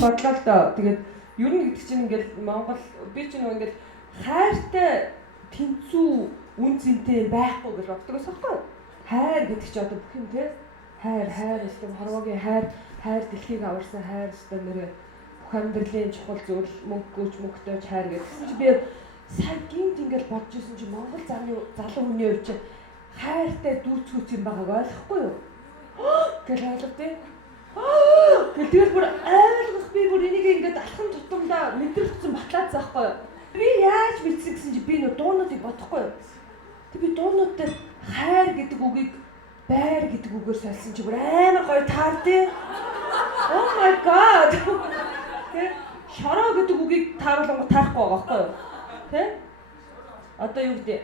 бодлоо л доо. Тэгээд ер нь гэдэг чинь ингээл Монгол би ч нэг ингээл хайртай тэнцүү үн цэнтэй байхгүй гэж боддогос аахгүй. Хайр гэдэг чинь одоо бүх юм те хайр өстө хорвогийн хайр дэлхийг аварсан хайр өстө нэрээ бүх амьдралын чухал зүйл мөнгөж мөнгөтөж хайр гэсэн чи би сая гинт ингээл бодож исэн чи Монгол залуу хүний хувьд чи хайртай дүүцгүүц юм байгааг ойлгохгүй юу? Гэл ойлгохгүй. Тэгэл бүр ойлгох би бүр энийг ингээд алхан тутамдаа мэдрэгдсэн батлаад заахгүй юу? Би яаж мэдсэн гэсэн чи би нөө дуунуудыг бодохгүй юу? Тэг би дуунууд дээр хайр гэдэг үгийг байр гэдэг үгээр солисон чи бүр амар гоё таардээ. Oh my god. Тэг шороо гэдэг үгийг тааруулангу таахгүй байгаа байхгүй юу? Тэ? Одоо юу гэдэг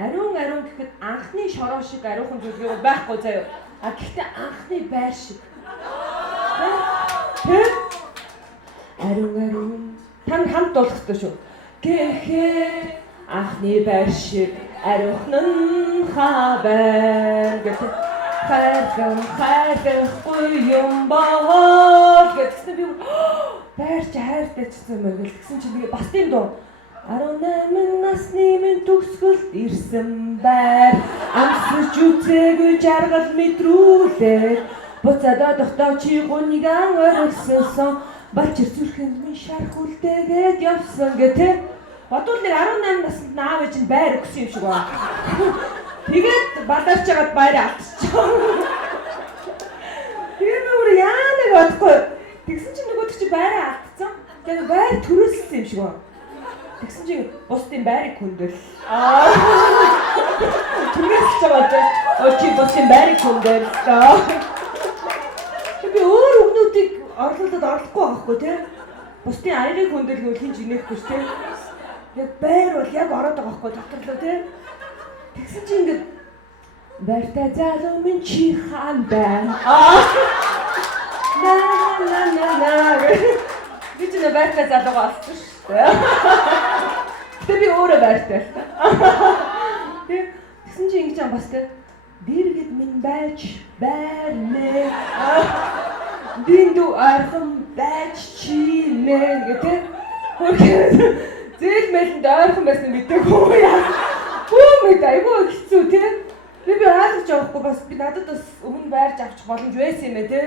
ариун гэхэд анхны шороо шиг ариухан зүйл байхгүй заяа. А гэхдээ анхны байр шиг. Тэ? Ариун тань хамт болох ёстой шүү. Гэхэд анхны байр шиг ариухан хавар гэдэг хайрхгүй юм боо гэсэн би байрч хайртай ч юм байл гэсэн чи би бас тийм дуу 18 насны минь төгсгөлд ирсэн байр амсаж үзээгүй жаргал мэдрүүлээд буцаад одохдоо чи гуниган орхисон бачир зүрхэн минь шарх үлдээгээд явсан гэдэг бодвол нэг 18 наснд наав ээж нь байр өгсөн юм шиг байна. Тэгээд баларч ягаад байраа алдчихсан. Тэгээд нүр яа нэг бодохгүй. Тэгсэн чинь нөгөөд чи байраа алдсан. Тэгээд байр төрүүлсэн юм шиг байна. Тэгсэн чинь бусдын байрыг хүндэл. Түрээс ч байгаа чи бусдын байрыг хүндэл. Би өөр өгнүүдийг орлуулад орлохгүй байхгүй тий. Бусдын аярыг хүндэл гэвэл хин жинэхгүй тий. Яг байр бол яг ороод байгаа байхгүй доторлоо тий. Тэгсэн чи ингээд байртай залуу минь чи хаан байна. На. Би ч нэ байртай залуугаа олсон шүү дээ. Тэг би өөрөө байртай. Тэгсэн чи ингэж бас тий. Дэргэд минь байж байрнэ. Динду архан байж чи нэ гэдэг. Зээл мэлэнд ойрхон байсан мэдээгүй яа. Хөөмэд айгүй хэцүү тий. Би ойлгож авахгүй бас би надад бас өмнө байрж авчих боломж байсан юм ээ тий.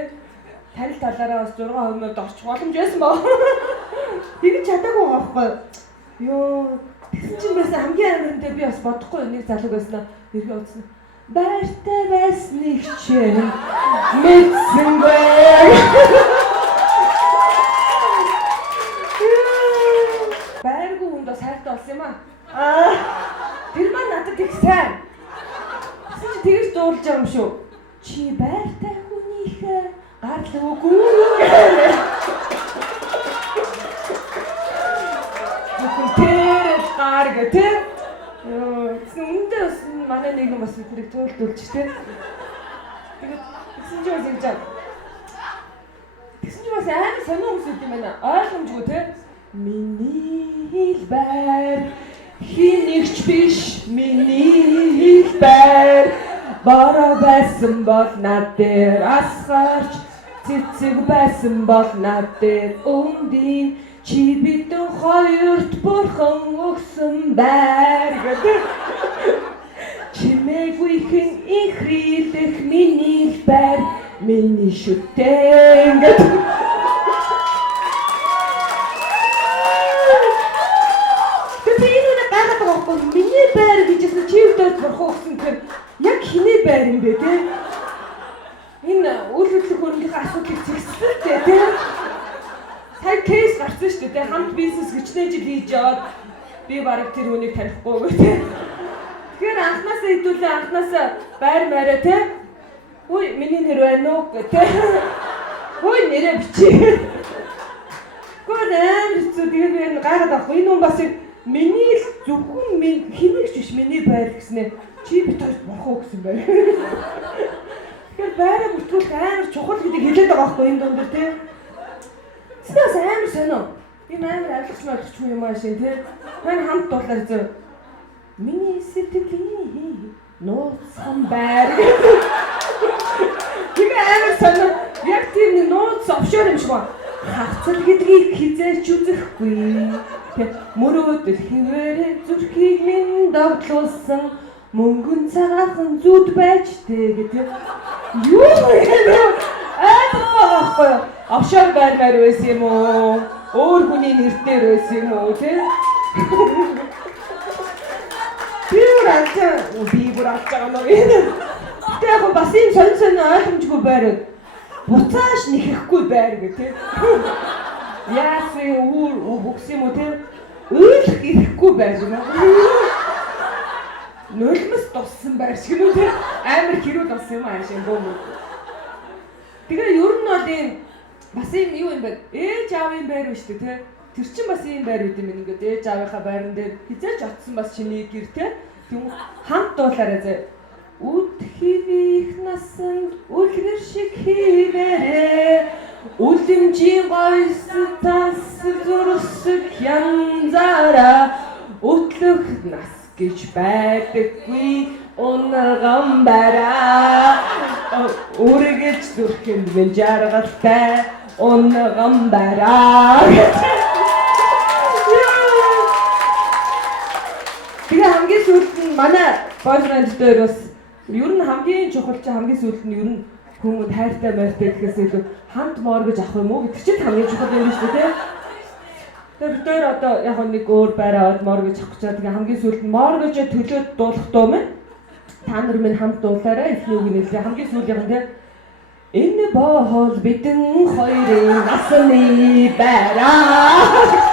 Танил талаараа бас 6% орчих боломж байсан баа. Тэгж чадаагүй байхгүй. Йоо. Тэгсэн чинь байсан хамгийн амартай би бас бодохгүй нэг залуу байснаа иргэ утсан. Байртай байсныг чинь мэдсэнгүй. Байргүй хүнд бас хайртай болсон юм аа. Тэр маань надад их сайн. Чи тэгж дуулж байгаа юм шүү. Чи байртай хүнийхээ гарал үгүй. Тэр гар гэдэг. Үндэ бас манай нэгэн бас тэрийг туйлдуулж тэ. Тэгээд тэгсэн чи бас ингэж аа. Тэгсэн чи бас амар сонио хүмүүс юм байна. Ойлгомжгүй тэ. Миний хэлбэр хинэгч биш миний хэлбэр бороо байсан бол над дээр асгарч цэцэг байсан бол над дээр өмдийн чи бидэн хоёрт бурхан өгсөн байр гэдэг чимээгүй хэн ихрилэх миний хэлбэр миний шүтэн гэдэг миний байр гэжсэн чивдээ бурхан өгсөн тэр яг хиний байр юм бэ те энэ үйл хөдлөх хөрөнгөний асуудлыг зэгсэлтэй те сая кейс гарсан шүү дээ те хамт бизнес хичнээн жил хийж яваад би бараг тэр үнийг танихгүй те тэгэхээр анхнаасаа хэдүүлээ анхнаасаа байр маараа те хөөе миний нэр байна уу те хөөе нэрээ бичээ гоо амар хэцүү тэгээд би энэ гайхаад авах энэ хүн бас миний л зөвхөн минь хинэгч биш миний байр гэснээр чи бит хоёр бурхан өгсөн байр. Тэгэхээр байраа бүтгүүлэх амар чухал гэдгийг хэлээд байгаа байхгүй энэ дунд дээр тий. Тэснээс амар сонио. Энэ амар авилгач юм аа шин тий. Тань хамт дуулаад зөө. Миний сэтгэлийн нууцсан байр. Тэгээ амар сонио. Яг тийм нууц овшоор юм шиг байна. Хавцал гэдгийг хизээч үзэхгүй. Тэг мөрөөдөл хэвээрээ зүрхийг минь догтлуулсан мөнгөн цагаахан зүуд байж тэг гэдэг. Юу юм? Аахгүй. Офшор байрмаар байсан юм уу? Өөр хүний нэрээр байсан юм уу те? Би бүр авчаа нөө энэ. Тэг бас юм сонь ойлгомжгүй байраа. Буцааш нэхэхгүй байр гэх те. Яасан уу бөхс юм уу те? Өөлөх ирэхгүй байж юм уу? Нулимс туссан байр шиг үү те? Амар хэрүүл болсон юм аа шин бөөм. Тэгээ ер нь бол энэ бас юм бэ? Ээж аавын байр шүү дээ те. Тэр чин бас ийм байр үт юм ингээд ээж аавынхаа байран дээр хизээч очсон бас чиний гэр те. Тэгм хамт дуулаарай зэ. Үтхивих насанд үлгэр шиг хивэрэ үлэмжийн гойс тас зурск янзара өтлөх нас гэж байдаггүй унган бараа үргэж зүрхэнд минь жаргалтай унган бараа. Тэгээ хамгийн сүүлд нь манай boyfriend дээр бас ер нь хамгийн чухал чи хамгийн сүүлд нь ер нь хүмүүс хайртай байртай гэхээс илүү хамт моргож авах юм уу гэдэг чинь хамгийн чухал юм шүү дээ. Тэгээ бид хоёр одоо яг нэг өөр байраад моргож авах гэж байгаа. Тэгээ хамгийн сүүлд нь моргож төлөөд дуулах дуу минь та нар минь хамт дуулаарай. Эхний үг нь хэлээ. Хамгийн сүүлийнх нь те энэ боол бидэн хоёрын насны байраа.